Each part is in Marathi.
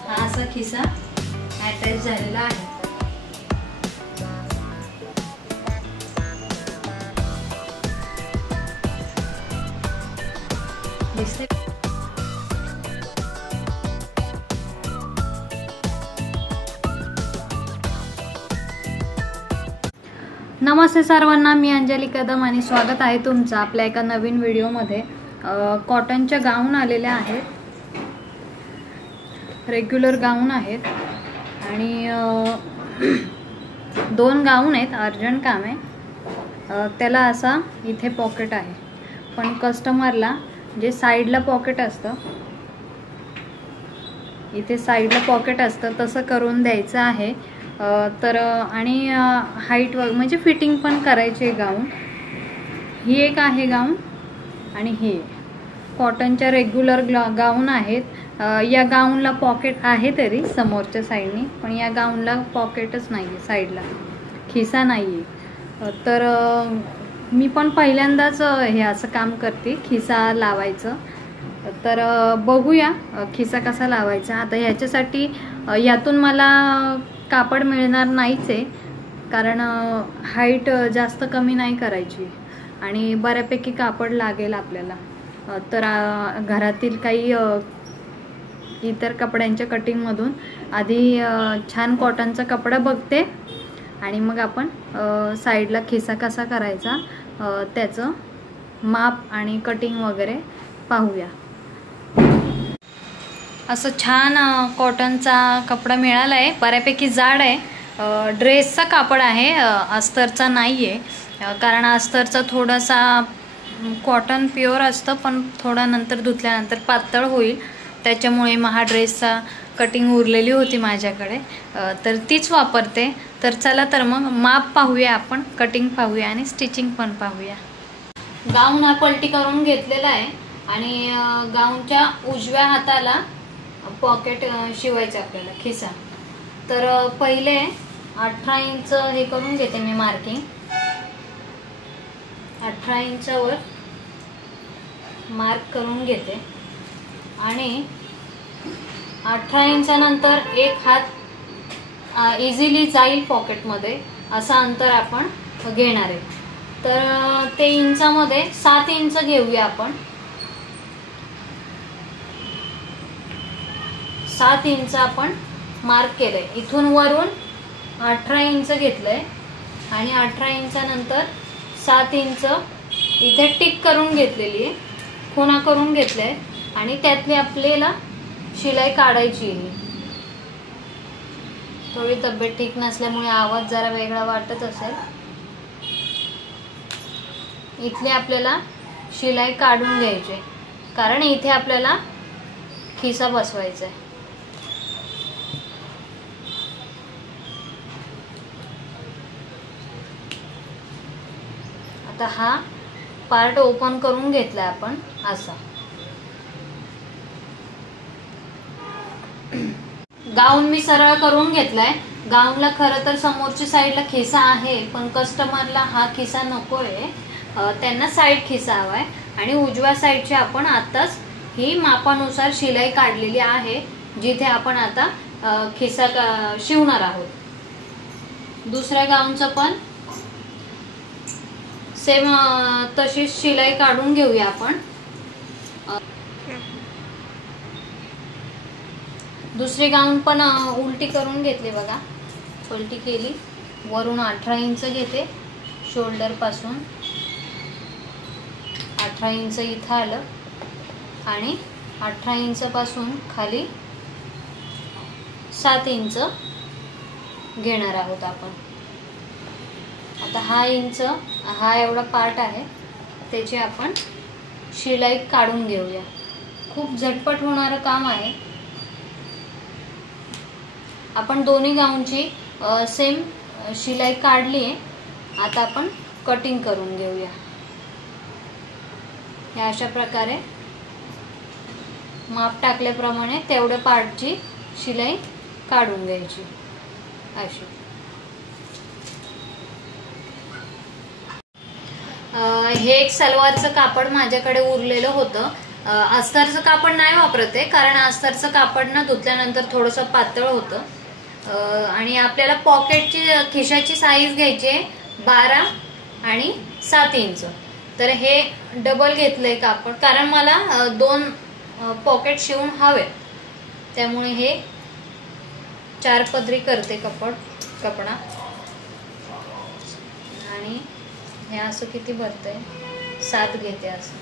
हा असा खिसा अटॅच झालेला आहे। दिसते? नमस्ते सर्वांना, मी अंजली कदम आणि स्वागत आहे तुमचं आपल्या एका नवीन व्हिडिओमध्ये। कॉटनच्या गाऊन आलेल्या आहेत, रेग्युलर गाऊन आहेत आणि 2 गाऊन आहेत। अर्जंट काम आहे त्याला। असा इथे पॉकेट आहे, पण कस्टमरला जे साईडला पॉकेट असतं, इथे साईडला पॉकेट असतं तसं करून द्यायचं आहे। तर आणि हाईट म्हणजे फिटिंग पण करायची गाऊन। ही एक आहे गाऊन आणि ही कॉटनच्या रेग्युलर गाऊन आहेत। या गाऊनला पॉकेट आहे तरी समोरच्या साईडनी, पण या गाऊनला पॉकेटच नाही आहे, साईडला खिसा नाही आहे। तर मी पण पहिल्यांदाच हे असं काम करते, खिसा लावायचं। तर बघूया खिसा कसा लावायचा। आता ह्याच्यासाठी यातून मला कापड मिळणार नाहीच आहे, कारण हाईट जास्त कमी नाही करायची आणि बऱ्यापैकी कापड लागेल आपल्याला। तर घरातील काही इतर कपड्यांच्या कटिंगमधून आधी छान कॉटनचा कपडा बघते आणि मग आपण साईडला खिसा कसा करायचा त्याचं माप आणि कटिंग वगैरे पाहूया। असं छान कॉटनचा कपडा मिळाला आहे, बऱ्यापैकी जाड आहे। ड्रेसचा कापड आहे, अस्तरचा नाही आहे, कारण अस्तरचा थोडासा कॉटन प्युअर असतं, पण थोडा नंतर धुतल्यानंतर पातळ होईल, त्याच्यामुळे हा ड्रेसचा कटिंग उरलेली होती माझ्याकडे, तर तीच वापरते। तर चला तर मग माप पाहूया आपण, कटिंग पाहूया आणि स्टिचिंग पण पाहूया। गाऊन हा पलटी करून घेतलेला आहे आणि गाऊनच्या उजव्या हाताला पॉकेट शिवायचं आपल्याला, खिसा। तर पहिले 18 इंच हे करून घेते मी मार्किंग। 18 इंचावर मार्क करून घेते आणि 18 इंचानंतर एक हात इझिली जाईल पॉकेटमध्ये, असं अंतर आपण घेणार आहे। तर ते इंचामध्ये 7 इंच घेऊया आपण। 7 इंच आपण मार्क केलंय। इथून वरून 18 इंच घेतलंय आणि 18 इंचानंतर 7 इंच इथे टिक करून घेतलेली आहे, खुणा करून घेतलाय आणि त्यातली आपल्याला शिलाई काढायची आहे। थोडी तब्येत ठीक नसल्यामुळे आवाज जरा वेगळा वाटत असेल। इथली आपल्याला शिलाई काढून घ्यायची, कारण इथे आपल्याला खिसा बसवायचा आहे। आता हा पार्ट ओपन करून घेतलाय आपण असा। गाऊन मी सरळ करून घेतलाय। गाऊनला खरं तर समोरच्या साईडला खिसा आहे, पण कस्टमरला हा खिसा नकोय, त्यांना साईड खिसा हवाय आणि उजव्या साईडची आपण आताच ही मापानुसार शिलाई काढलेली आहे, जिथे आपण आता खिसा शिवणार आहोत। दुसऱ्या गाऊनचं पण सेम तशीच शिलाई काढून घेऊया आपण। दुसरे गाऊन पण उलटी करून घेतली बघा, उलटी केली। वरून 18 इंच घेते, शोल्डर पासून 18 इंच इथं आलं आणि 18 इंच पासून खाली 7 इंच घेणार आहोत आपण। आता हा एवढा पार्ट आहे, त्याची आपण शिलाई काढून घेऊया। खूप झटपट होणारं काम आहे। आपण दोन्ही गाऊनची सेम शिलाई काढली आहे, आता आपण कटिंग करून घेऊया। हे अशा प्रकारे माप टाकल्याप्रमाणे तेवढ्या पार्टची शिलाई काढून घ्यायची अशी। हे एक सलवारचं कापड माझ्याकडे उरलेलं होतं, अस्तरचं कापड नाही वापरत आहे, कारण अस्तरचं कापड ना धुतल्यानंतर थोडंसं पातळ होतं आणि आपल्याला पॉकेटची खिशाची साईज घ्यायची आहे 12 आणि 7 इंच. तर हे डबल घेतलंय कापड, कारण मला 2 पॉकेट शिवून हवे, त्यामुळे हे 4 पदरी करते कपडा. आणि हे असं किती भरतंय, 7 घेते, असं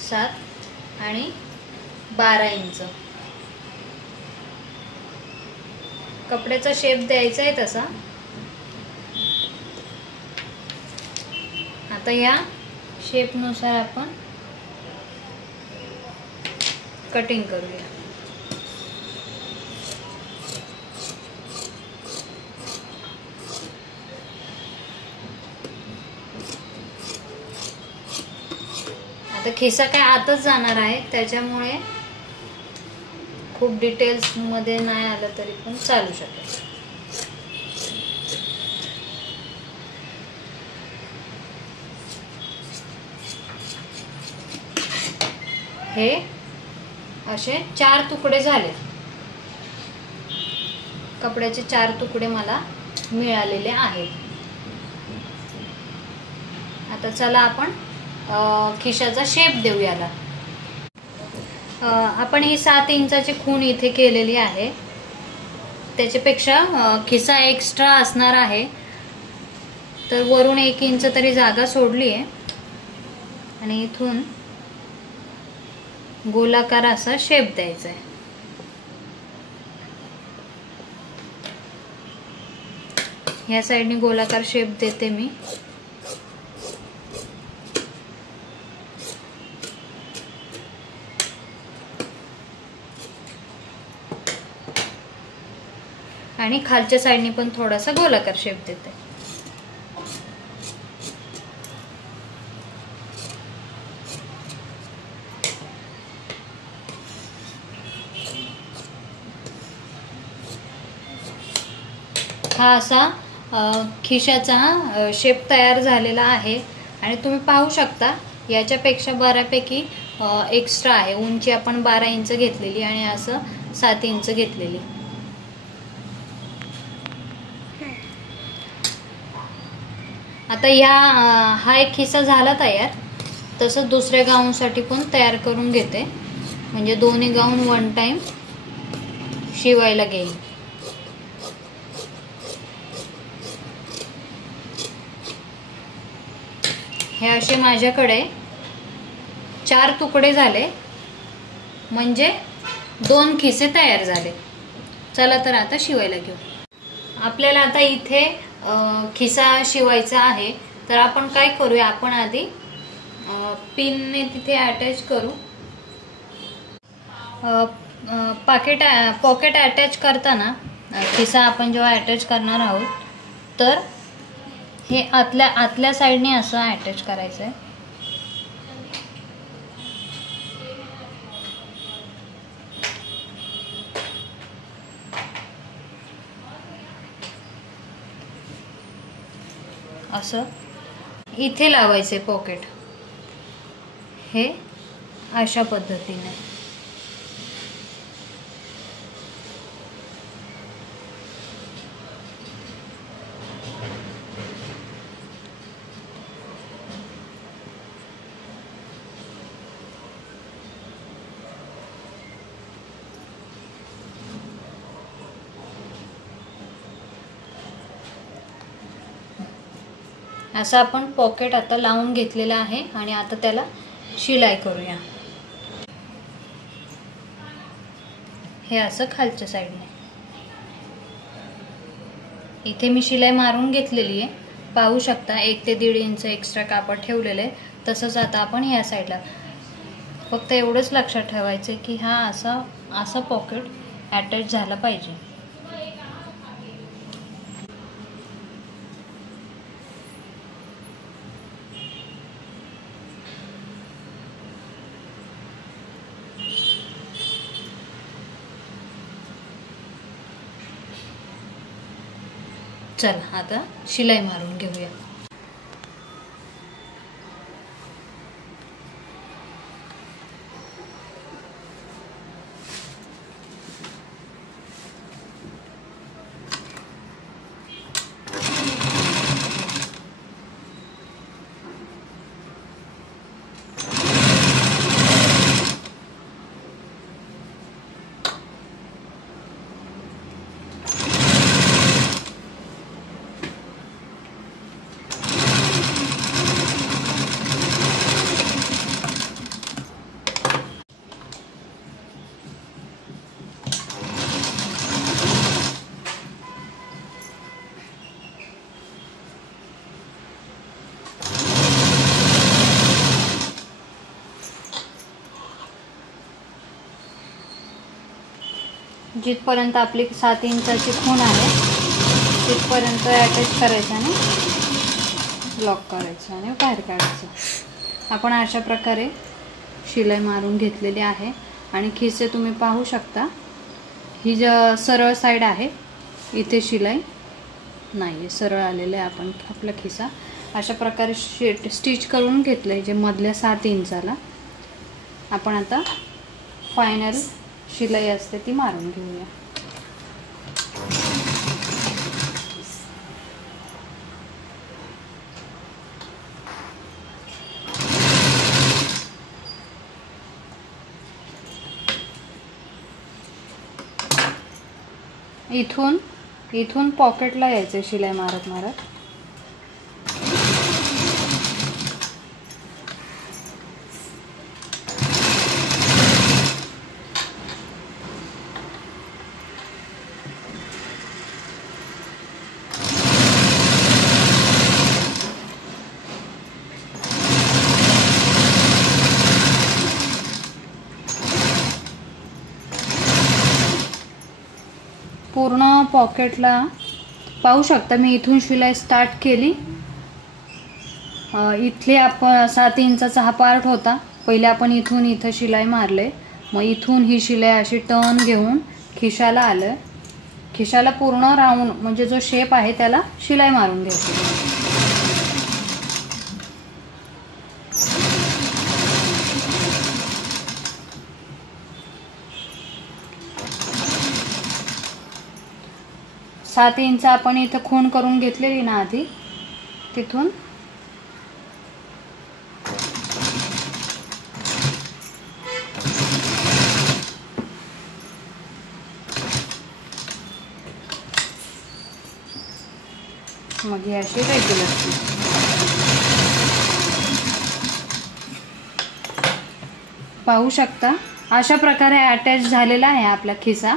7 आणि 12 इंच कपड्याचा शेप द्यायचा आहे तसा. आता या शेपनुसार आपण कटिंग करूया. आता खिसा काय आतच जाणार आहे, त्याच्यामुळे खूप डिटेल्स मध्ये नाही आलं तरी पण चालू शकेल. हे असे 4 तुकडे झाले, कपड्याचे 4 तुकडे मला मिळालेले आहेत. आता चला आपण खिशाचा शेप देऊ याला. आपण ही 7 इंचाची खूण इथे केलेली आहे, त्याच्यापेक्षा खिसा एक्स्ट्रा असणार आहे, तर वरून 1 इंच तरी जागा सोडली आहे आणि इथून गोलाकार असा शेप द्यायचा आहे. ह्या साइडने गोलाकार शेप देते मी. आणि खालच्या साइडने पण थोडासा गोलाकार शेप देते. हा असा खिशाचा शेप तयार झालेला आहे आणि तुम्ही पाहू शकता याच्यापेक्षा बऱ्यापैकी एक्स्ट्रा आहे. उंची आपण 12 इंच घेतलेली आणि असं 7 इंच घेतलेली. आता हा एक खिसा झाला तयार. तसंच दुसऱ्या गाऊनसाठी पण तयार करून घेते, म्हणजे दोन्ही गाऊन वन टाइम शिवायला घेईन. हे असे माझ्याकडे 4 तुकडे झाले, म्हणजे 2 खिसे तयार झाले. चला तर आता शिवायला घेऊ. आपल्याला आता इथे खिसा शिवायचा आहे, तर आपण काय करूया, आपण आधी पिनने तिथे अटॅच करू. पॉकेट अटॅच करताना खिसा आपण जेव्हा अटॅच करणार आहोत, तर हे आतल्या साइडने असं अटॅच करायचं आहे. असं इथे लावायचे पॉकेट, हे अशा पद्धतीने. असं आपण पॉकेट आता लावून घेतलेला आहे आणि आता त्याला शिलाई करूया. हे असं खालच्या साईडने इथे मी शिलाई मारून घेतलेली आहे, पाहू शकता. 1 ते 1.5 इंच एक्स्ट्रा कापड ठेवलेलं आहे. तसंच आता आपण ह्या साईडला फक्त एवढंच लक्षात ठेवायचं की हा असा पॉकेट अटॅच झाला पाहिजे. चला आता शिलाई मारून घेऊया. जिथपर्यंत आपली 7 इंचाची खूण आहे तिथपर्यंत अटॅच करायचं आणि लॉक करायचं आणि बाहेर काढायचं। आपण अशा प्रकारे शिलाई मारून घेतलेली आहे आणि खिसे तुम्ही पाहू शकता, ही सरळ साईड आहे, इथे शिलाई नाही, सरळ आलेलं आहे आपण आपला खिसा। अशा प्रकारे स्टिच करून घेतलंय जे मधल्या 7 इंचाला। आपण आता फायनल शिलाई असते ती मारून घेऊया। इथून पॉकेटला यायचं शिलाई मारत मारत। पूर्ण पॉकेटला पाहू शकता मी इथून शिलाई स्टार्ट केली। इथले आपण 7 इंचाचा हा पार्ट होता, पहिले आपण इथून इथं शिलाई मारले, मग इथून ही शिलाई अशी टर्न घेऊन खिशाला आलं, खिशाला पूर्ण राऊंड म्हणजे जो शेप आहे त्याला शिलाई मारून घ्यायची। सात इंच आपण इथं खूण करून घेतलेली ना आधी, तिथून मग ही अशी रेग्युलर पाहू शकता। अशा प्रकारे अटॅच झालेला आहे आपला खिसा।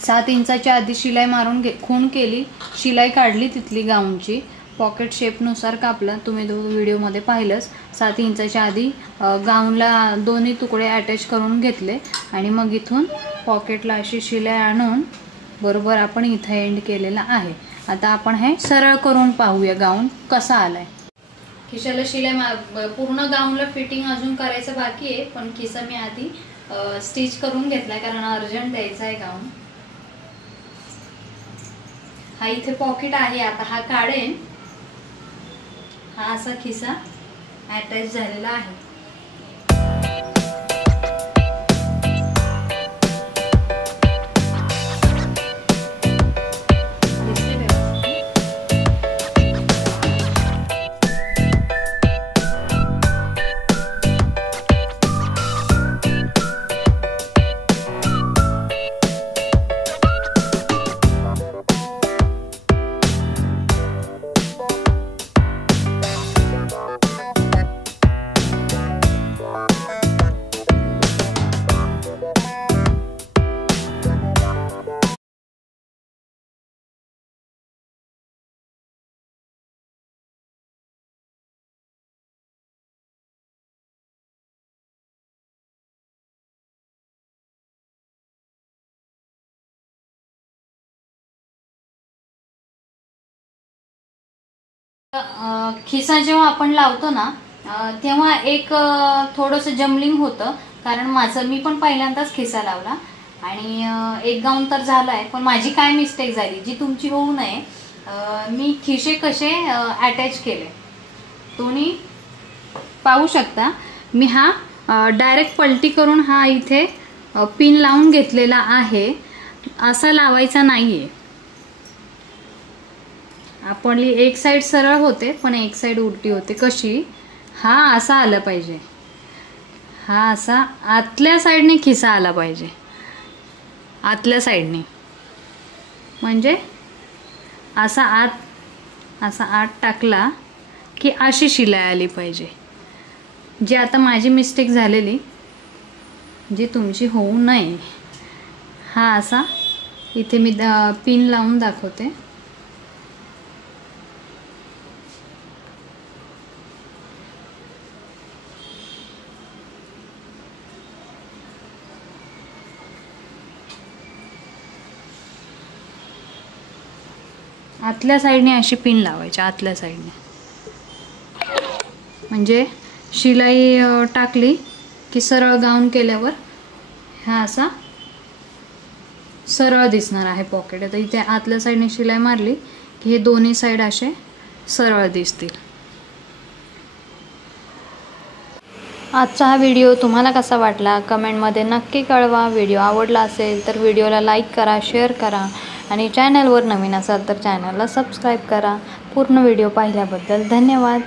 7 इंचाच्या आधी शिलाई मारून खूण केली, शिलाई काढली तिथली गाऊनची, पॉकेट शेपनुसार कापला, तुम्ही व्हिडिओमध्ये पाहिलंच। 7 इंचाच्या आधी गाऊनला दोन्ही तुकडे अटॅच करून घेतले आणि मग इथून पॉकेटला अशी शिलाई आणून बरोबर आपण इथं एंड केलेला आहे। आता आपण हे सरळ करून पाहूया गाऊन कसा आलाय। खिशाला शिलाई पूर्ण गाऊनला फिटिंग अजून करायचं बाकी आहे, पण खिसा मी आधी स्टिच करून घेतलाय कारण अर्जंट द्यायचा आहे गाऊन। हा इथे पॉकेट आहे, आता हा काढेन। हा असा खिसा अटॅच झालेला आहे। खिसा जेव्हा आपण लावतो ना तेव्हा एक थोडंसं जमलिंग होतं, कारण मी पण पहिल्यांदाच खिसा लावला आणि एक गाऊन तर झालाय, पण माझी काय मिस्टेक झाली जी तुमची होऊ नये, मी खिसे कसे अटॅच केले तुम्ही पाहू शकता। मी हा डायरेक्ट पलटी करून हा इथे पिन लावून घेतलेला आहे, असा लावायचा नाहीये। आपली एक साइड सरळ होते पण एक साइड उलटी होते, कशी, हा असा आला पाहिजे, हा असा आतल्या साइडने खिसा आला पाहिजे, आतल्या साइडने, म्हणजे असा आत टाकला की अशी शिलाई आली पाहिजे। जी आता माझी मिस्टेक झालेली जी तुमची होऊ नये, हा असा इथे मी पिन लावून दाखवते। आतल्या साईडने अशी पिन लावायची, आतल्या साईडने, म्हणजे शिलाई टाकली की सरळ गाऊन केल्यावर हा असा सरळ दिसणार आहे पॉकेट. आता इथे आतल्या साईडने शिलाई मारली की हे दोन्ही साईड असे सरळ दिसतील. आजचा हा व्हिडिओ तुम्हाला कसा वाटला कमेंटमध्ये नक्की कळवा. व्हिडिओ आवडला असेल तर व्हिडिओला लाईक करा, शेअर करा आणि चॅनलवर नवीन असाल तर चॅनलला सबस्क्राईब करा. पूर्ण व्हिडिओ पाहिल्याबद्दल धन्यवाद.